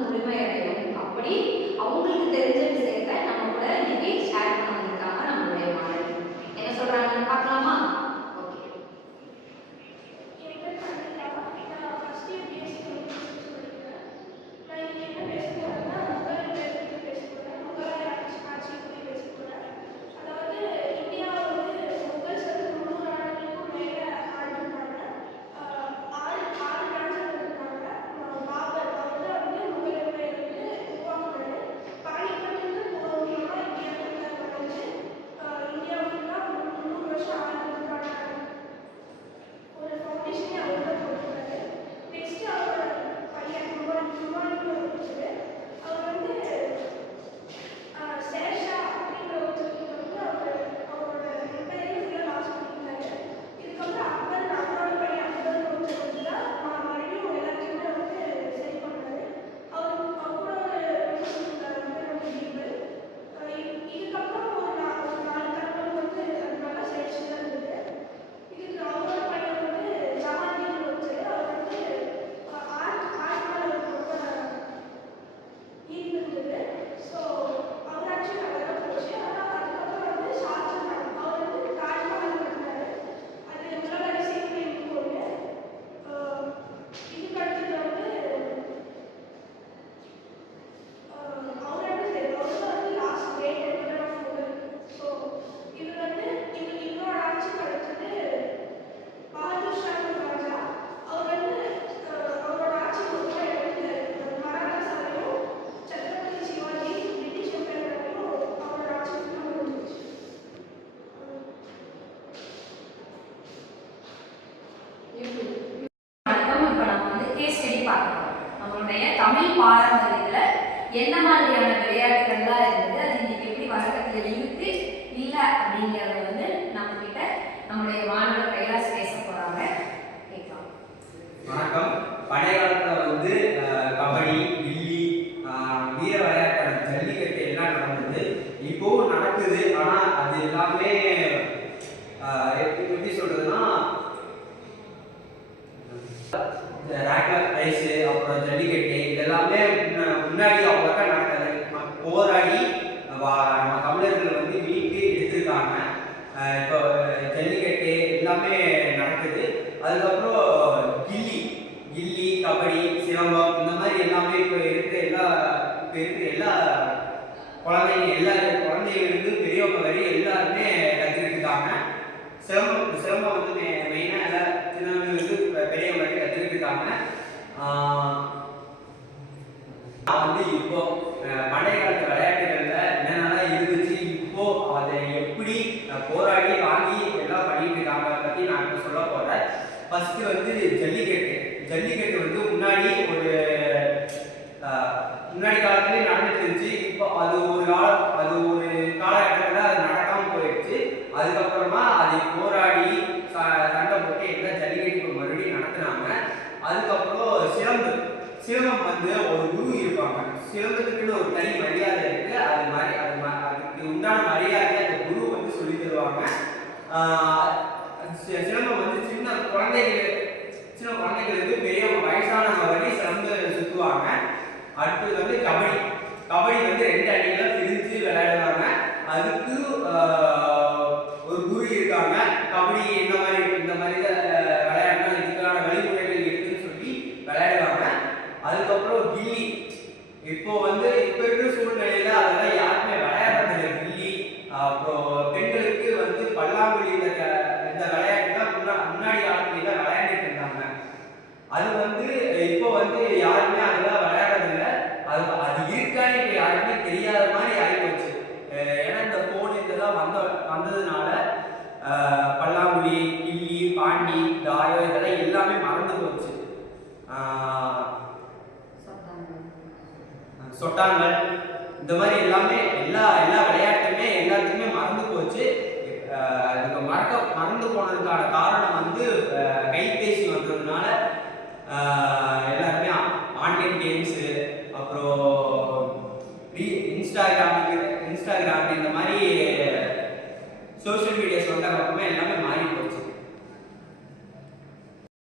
முழுமை அடையும். அப்படி அவங்களுக்கு தெரிஞ்ச விஷயத்தை நம்ம கூட இன்னைக்கு ஷேர் பண்ண வந்திருக்காங்க நம்மளுடைய மாணவி. என்ன சொல்றாங்கன்னு பார்க்கலாமா? தமிழ் பாரம்பரியத்துல என்ன மாதிரியான விளையாட்டுகள்லாம் இருந்தது, அது இன்னைக்கு எப்படி வழக்கத்துல இருக்கு இல்ல அப்படிங்கறத வந்து நம்ம கிட்ட நம்முடைய மாணவர் கைலாஸ் பேச போறாங்க. கேட்கலாம். வணக்கம். பழைய காலத்துல வந்து கபடி, கில்லி, வீர விளையாட்டான ஜல்லிக்கட்டு எல்லாம் நடந்தது. இப்போ நடக்குது. ஆனா அது எல்லாமே எப்படி சொல்றதுன்னா ரைஸ் அப்புறம் ஜல்லிக்கட்டு இதெல்லாமே முன்னாடி அவ்வளோக்கா நடக்காது. போராடி நம்ம தமிழர்கள் வந்து மீட்டு எடுத்திருக்காங்க. இப்போ ஜல்லிக்கட்டு எல்லாமே நடக்குது. அதுக்கப்புறம் கில்லி, கபடி, சிலம்பம் இந்த மாதிரி எல்லாமே இப்போ இருக்கிற எல்லா குழந்தைங்களுக்கு பெரியவங்க வரை எல்லாருமே கற்றுக்கிட்டுருக்காங்க. சிலம்பம் வந்து மெயினாக எல்லாம் சின்னவங்களுக்கு பெரியவங்க வரை கற்றுக்கிட்டுருக்காங்க. வந்து இப்போ பழைய காலத்து விளையாட்டுகள்ல என்னென்னலாம் இருந்துச்சு, இப்போ அதை எப்படி போராடி வாங்கி எல்லாம் பண்ணிட்டு இருக்காங்க பத்தி நான் இப்போ சொல்ல போறேன். ஃபர்ஸ்ட் வந்து ஜல்லிக்கட்டு வந்து முன்னாடி காலத்திலே நடந்துட்டு இருந்துச்சு. இப்போ அது ஒரு காலகட்டத்தில் அது நடக்காம போயிடுச்சு. அதுக்கப்புறமா அதை போராடி சண்டை போட்டு எல்லாம் ஜல்லிக்கட்டு மறுபடியும் நடத்தினாங்க. அதுக்கப்புறம் சிலம்பம் வந்து ஒரு குரு இருப்பாங்க. சிலம்பத்துக்குன்னு ஒரு தனி மரியாதை இருக்கு. அதுக்கு உண்டான மரியாதை அந்த குரு வந்து சொல்லி தருவாங்க. சிலம்பம் வந்து சின்ன குழந்தைகளுக்கு பெரியவங்க வயசானவங்க வரை சிலம்பம் சுற்றுவாங்க. அடுத்தது வந்து கபடி வந்து 2 அணிகளை பிரித்து விளையாடுவாங்க. அதுக்கு ஒரு குரு இருக்காங்க. கபடி இந்த மாதிரி விளையாடுனா இதுக்கான வழிமுறைகள் இருக்குன்னு சொல்லி விளையாடுவாங்க. அதுக்கப்புறம் கில்லி, இப்போ இருக்கிற சூழ்நிலையில அதெல்லாம் யாருமே விளையாடுறதில்லை. கில்லி அப்புறம் பெண்களுக்கு வந்து பல்லாங்குழி இந்த விளையாட்டுலாம் முன்னாடி காலத்துல விளையாண்டுட்டு இருந்தாங்க. அது இப்போ யாருமே அதெல்லாம் விளையாடுறதில்லை. அது இருக்கான்னு இப்போ யாருமே தெரியாத மாதிரி ஆகிப்போச்சு. ஏன்னா இந்த போன் இதெல்லாம் வந்ததுனால பல்லாங்குழி, கில்லி, பாண்டி, தாயம் இதெல்லாம் எல்லாமே மறந்து போச்சு. சொட்டாங்கள் இந்த மாதிரி எல்லாமே எல்லா விளையாட்டுமே எல்லாத்துக்குமே மறந்து போச்சு. அதுக்கு மறந்து போனதுக்கான காரணம் கைபேசி வந்ததுனால எல்லாருமே ஆன்லைன் கேம்ஸு, அப்புறம் இன்ஸ்டாகிராம் இந்த மாதிரி